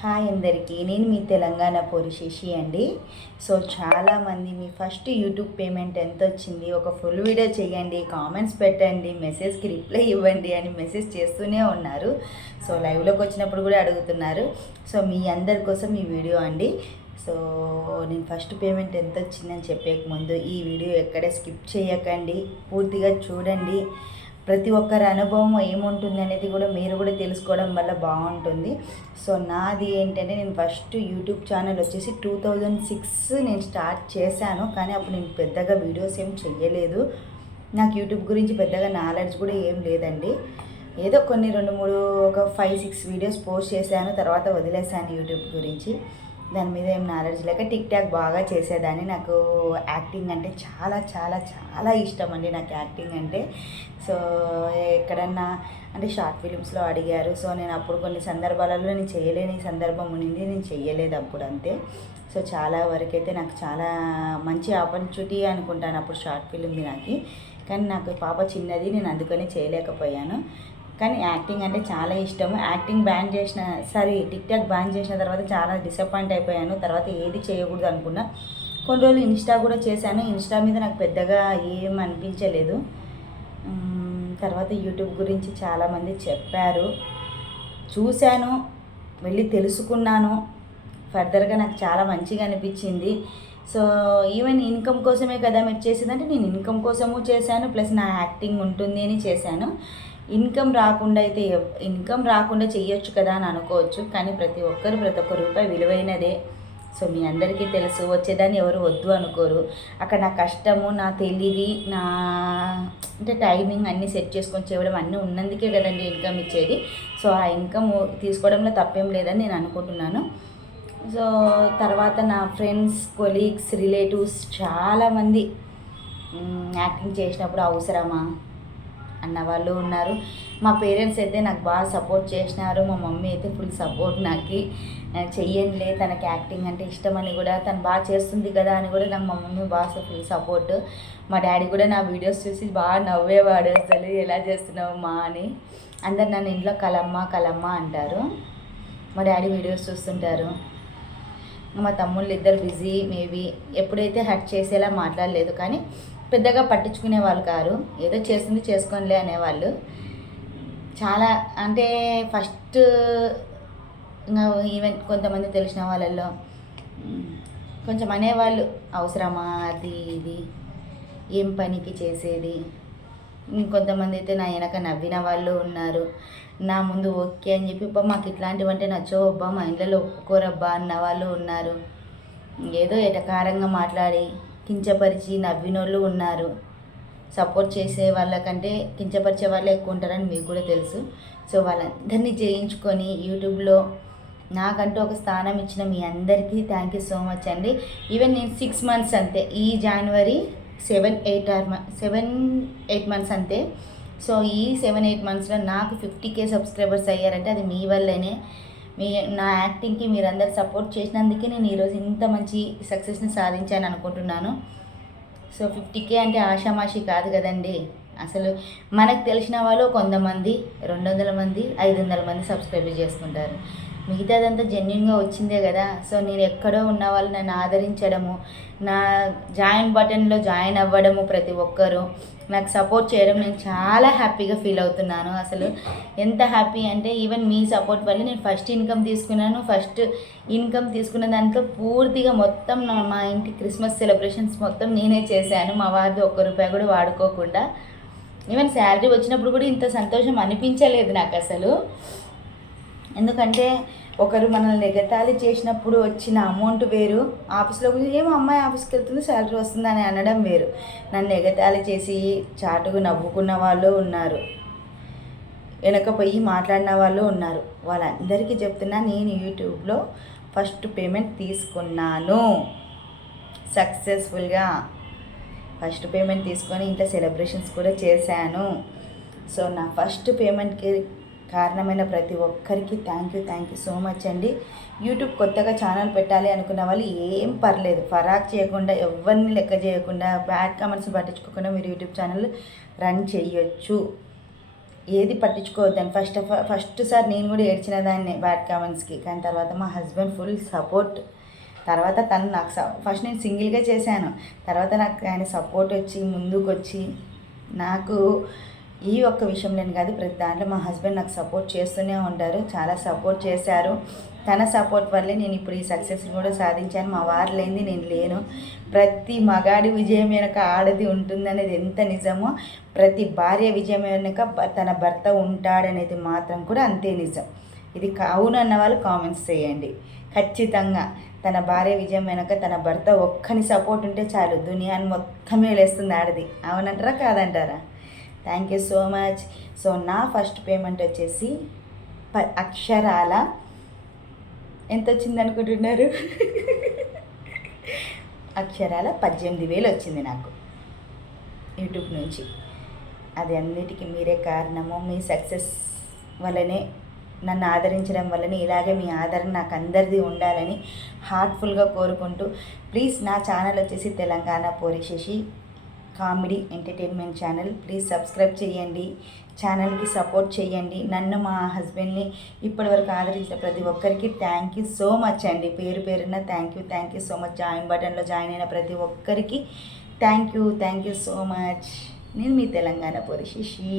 Hi అందరికీ. నేను మీ తెలంగాణ పొరిశేషి అండి. సో చాలామంది మీ ఫస్ట్ యూట్యూబ్ పేమెంట్ ఎంత వచ్చింది ఒక ఫుల్ వీడియో చేయండి కామెంట్స్ పెట్టండి మెసేజ్కి రిప్లై ఇవ్వండి అని మెసేజ్ చేస్తూనే ఉన్నారు. సో లైవ్లోకి వచ్చినప్పుడు కూడా అడుగుతున్నారు. సో మీ అందరి కోసం ఈ వీడియో అండి. సో నేను ఫస్ట్ పేమెంట్ ఎంత వచ్చిందని చెప్పేక ముందు ఈ వీడియో ఎక్కడ స్కిప్ చేయకండి పూర్తిగా చూడండి. ప్రతి ఒక్కరి అనుభవం ఏముంటుంది అనేది కూడా మీరు కూడా తెలుసుకోవడం వల్ల బాగుంటుంది. సో నాది ఏంటంటే నేను ఫస్ట్ యూట్యూబ్ ఛానల్ వచ్చేసి టూ థౌజండ్ సిక్స్ నేను స్టార్ట్ చేశాను. కానీ అప్పుడు నేను పెద్దగా వీడియోస్ ఏం చెయ్యలేదు. నాకు యూట్యూబ్ గురించి పెద్దగా నాలెడ్జ్ కూడా ఏం లేదండి. ఏదో కొన్ని రెండు మూడు ఒక ఫైవ్ సిక్స్ వీడియోస్ పోస్ట్ చేశాను. తర్వాత వదిలేశాను యూట్యూబ్ గురించి. దాని మీద ఏం నాలెడ్జ్ లేక టిక్ టాక్ బాగా చేసేదాన్ని. నాకు యాక్టింగ్ అంటే చాలా చాలా చాలా ఇష్టం అండి నాకు యాక్టింగ్ అంటే. సో ఎక్కడన్నా అంటే షార్ట్ ఫిలిమ్స్లో అడిగారు. సో నేను అప్పుడు కొన్ని సందర్భాలలో నేను చేయలేని సందర్భం ఉండింది. నేను చేయలేదు అప్పుడు అంతే. సో చాలా వరకైతే నాకు చాలా మంచి ఆపర్చునిటీ అనుకుంటాను అప్పుడు షార్ట్ ఫిలింది నాకు. కానీ నాకు పాప చిన్నది. నేను అందుకని చేయలేకపోయాను. కానీ యాక్టింగ్ అంటే చాలా ఇష్టం యాక్టింగ్ బ్యాన్ చేసిన సారీ టిక్ టాక్ బ్యాన్ చేసిన తర్వాత చాలా డిసప్పాయింట్ అయిపోయాను. తర్వాత ఏది చేయకూడదు అనుకున్నా. కొన్ని రోజులు ఇన్స్టా కూడా చేశాను. ఇన్స్టా మీద నాకు పెద్దగా ఏం అనిపించలేదు. తర్వాత యూట్యూబ్ గురించి చాలామంది చెప్పారు. చూశాను వెళ్ళి తెలుసుకున్నాను. ఫర్దర్గా నాకు చాలా మంచిగా అనిపించింది. సో ఈవెన్ ఇన్కమ్ కోసమే కదా మీరు చేసేదంటే నేను ఇన్కమ్ కోసము చేశాను. ప్లస్ నా యాక్టింగ్ ఉంటుంది అని చేశాను. ఇన్కమ్ రాకుండా అయితే ఇన్కమ్ రాకుండా చేయొచ్చు కదా అని అనుకోవచ్చు కానీ ప్రతి ఒక్కరు ప్రతి ఒక్క రూపాయి విలువైనదే. సో మీ అందరికీ తెలుసు వచ్చేదాన్ని ఎవరు వద్దు అనుకోరు. అక్కడ నా కష్టము నా తెలివి నా అంటే టైమింగ్ అన్నీ సెట్ చేసుకొని చేయడం అన్నీ ఉన్నందుకే కదండి ఇన్కమ్ ఇచ్చేది. సో ఆ ఇన్కమ్ తీసుకోవడంలో తప్పేం లేదని నేను అనుకుంటున్నాను. సో తర్వాత నా ఫ్రెండ్స్ కొలీగ్స్ రిలేటివ్స్ చాలామంది యాక్టింగ్ చేసినప్పుడు అవసరమా? అన్న వాళ్ళు ఉన్నారు. మా పేరెంట్స్ అయితే నాకు బాగా సపోర్ట్ చేసినారు. మా మమ్మీ అయితే ఫుల్ సపోర్ట్ నాకు. చెయ్యండిలే తనకి యాక్టింగ్ అంటే ఇష్టం అని కూడా తను బాగా చేస్తుంది కదా అని కూడా నాకు మా మమ్మీ బాగా ఫుల్ సపోర్ట్. మా డాడీ కూడా నా వీడియోస్ చూసి బాగా నవ్వేవాడు అసలు. ఎలా చేస్తున్నావు మా అని. అందరు నన్ను ఇంట్లో కలమ్మ కలమ్మ అంటారు. మా డాడీ వీడియోస్ చూస్తుంటారు. మా తమ్ముళ్ళు ఇద్దరు బిజీ మేబీ. ఎప్పుడైతే హట్ చేసేలా మాట్లాడలేదు కానీ పెద్దగా పట్టించుకునే వాళ్ళు కారు. ఏదో చేసింది చేసుకోనిలే అనేవాళ్ళు. చాలా అంటే ఫస్ట్ ఈవెన్ కొంతమంది తెలిసిన వాళ్ళల్లో కొంచెం అనేవాళ్ళు అవసరమా అది ఇది ఏం పనికి చేసేది? ఇంకొంతమంది అయితే నా వెనక నవ్విన వాళ్ళు ఉన్నారు. నా ముందు ఓకే అని చెప్పి అబ్బా మాకు ఇట్లాంటివంటే నచ్చవబ్బా మా ఇంట్లో ఒప్పుకోరబ్బా అన్న వాళ్ళు ఉన్నారు. ఏదో ఎటకారంగా మాట్లాడి కించపరిచి నవ్వినోళ్ళు ఉన్నారు. సపోర్ట్ చేసే వాళ్ళకంటే కించపరిచే వాళ్ళే ఎక్కువ ఉంటారని మీకు కూడా తెలుసు. సో వాళ్ళందరినీ చేయించుకొని యూట్యూబ్లో నాకంటూ ఒక స్థానం ఇచ్చిన మీ అందరికీ థ్యాంక్ యూ సో మచ్ అండి. ఈవెన్ నేను సిక్స్ మంత్స్ అంతే. ఈ జనవరి seven eight or seven eight months అంతే. సో ఈ సెవెన్ ఎయిట్ మంత్స్లో నాకు ఫిఫ్టీ కే సబ్స్క్రైబర్స్ అయ్యారంటే అది మీ వల్లనే. మీ నా యాక్టింగ్కి మీరందరు సపోర్ట్ చేసినందుకే నేను ఈరోజు ఇంత మంచి సక్సెస్ని సాధించాను అనుకుంటున్నాను. సో ఫిఫ్టీ కే అంటే ఆషామాషి కాదు కదండి. అసలు మనకు తెలిసిన వాళ్ళు కొంతమంది రెండు వందల మంది ఐదు వందల మంది సబ్స్క్రైబ్ చేసుకుంటారు. మిగతాదంతా జెన్యున్గా వచ్చిందే కదా. సో నేను ఎక్కడో ఉన్న వాళ్ళు నన్ను ఆదరించడము నా జాయిన్ బటన్లో జాయిన్ అవ్వడము ప్రతి ఒక్కరూ నాకు సపోర్ట్ చేయడం నేను చాలా హ్యాపీగా ఫీల్ అవుతున్నాను. అసలు ఎంత హ్యాపీ అంటే ఈవెన్ మీ సపోర్ట్ వల్ల నేను ఫస్ట్ ఇన్కమ్ తీసుకున్నాను. ఫస్ట్ ఇన్కమ్ తీసుకున్న దాంట్లో పూర్తిగా మొత్తం నా మా ఇంటి క్రిస్మస్ సెలబ్రేషన్స్ మొత్తం నేనే చేశాను. మా వారిది ఒక్క రూపాయి కూడా వాడుకోకుండా. ఈవెన్ శాలరీ వచ్చినప్పుడు కూడా ఇంత సంతోషం అనిపించలేదు నాకు అసలు. ఎందుకంటే ఒకరు మనల్ని ఎగతాళి చేసినప్పుడు వచ్చిన అమౌంట్ వేరు. ఆఫీస్లో కూర్చొని ఏమో అమ్మాయి ఆఫీస్కి వెళ్తుంది శాలరీ వస్తుంది అని అనడం వేరు. నన్ను ఎగతాళి చేసి చాటుకు నవ్వుకున్న వాళ్ళు ఉన్నారు. వెనకపోయి మాట్లాడిన వాళ్ళు ఉన్నారు. వాళ్ళందరికీ చెప్తున్నా నేను యూట్యూబ్లో ఫస్ట్ పేమెంట్ తీసుకున్నాను. సక్సెస్ఫుల్గా ఫస్ట్ పేమెంట్ తీసుకొని ఇంట్లో సెలబ్రేషన్స్ కూడా చేశాను. సో నా ఫస్ట్ పేమెంట్కి కారణమైన ప్రతి ఒక్కరికి thank you thank you so much అండి. యూట్యూబ్ కొత్తగా ఛానల్ పెట్టాలి అనుకున్న వాళ్ళు ఏం పర్లేదు. ఫరాక్ చేయకుండా ఎవరిని లెక్క చేయకుండా బ్యాడ్ కామెంట్స్ పట్టించుకోకుండా మీరు యూట్యూబ్ ఛానల్ రన్ చేయొచ్చు. ఏది పట్టించుకోవద్దని ఫస్ట్ ఆఫ్ ఫస్ట్ సార్ నేను కూడా ఏడ్చిన దాన్ని బ్యాడ్ కామెంట్స్కి కానీ తర్వాత మా హస్బెండ్ ఫుల్ సపోర్ట్ తర్వాత తను నాకు ఫస్ట్ నేను సింగిల్గా చేశాను. తర్వాత నాకు ఆయన సపోర్ట్ వచ్చి ముందుకు వచ్చి నాకు ఈ ఒక్క విషయంలోని కాదు ప్రతి దాంట్లో మా హస్బెండ్ నాకు సపోర్ట్ చేస్తూనే ఉంటారు. చాలా సపోర్ట్ చేశారు. తన సపోర్ట్ వల్లే నేను ఇప్పుడు ఈ సక్సెస్ కూడా సాధించాను. మా వారు లేనిది నేను లేను. ప్రతి మగాడి విజయం వెనక ఆడది ఉంటుందనేది ఎంత నిజమో ప్రతి భార్య విజయం వెనక తన భర్త ఉంటాడనేది మాత్రం కూడా అంతే నిజం. ఇది అవును అన్న వాళ్ళు కామెంట్స్ చేయండి. ఖచ్చితంగా తన భార్య విజయం వెనక తన భర్త ఒక్కని సపోర్ట్ ఉంటే చాలు దునియాన్ని మొత్తం వేలేస్తుంది ఆడది. అవునంటారా కాదంటారా? Thank you so much so నా ఫస్ట్ పేమెంట్ వచ్చేసి ప అక్షరాల. ఎంత వచ్చింది అనుకుంటున్నారు అక్షరాల పద్దెనిమిది వేలు వచ్చింది నాకు. యూట్యూబ్ నుంచి. అది అన్నిటికీ మీరే కారణము. మీ సక్సెస్ వల్లనే నన్ను ఆదరించడం వల్లనే ఇలాగే మీ ఆదరణ నాకు అందరిది ఉండాలని హార్ట్ఫుల్గా కోరుకుంటూ ప్లీజ్ నా ఛానల్ వచ్చేసి Telangana పోరిశేషి comedy entertainment channel please subscribe చేయండి. ఛానల్కి సపోర్ట్ చేయండి. నన్ను మా హస్బెండ్ని ఇప్పటివరకు ఆదరించిన ప్రతి ఒక్కరికి థ్యాంక్ యూ సో మచ్ అండి. పేరు పేరున thank you thank you so much join బటన్లో join అయిన ప్రతి ఒక్కరికి thank you thank you so much నేను మీ తెలంగాణ పొరిశిషి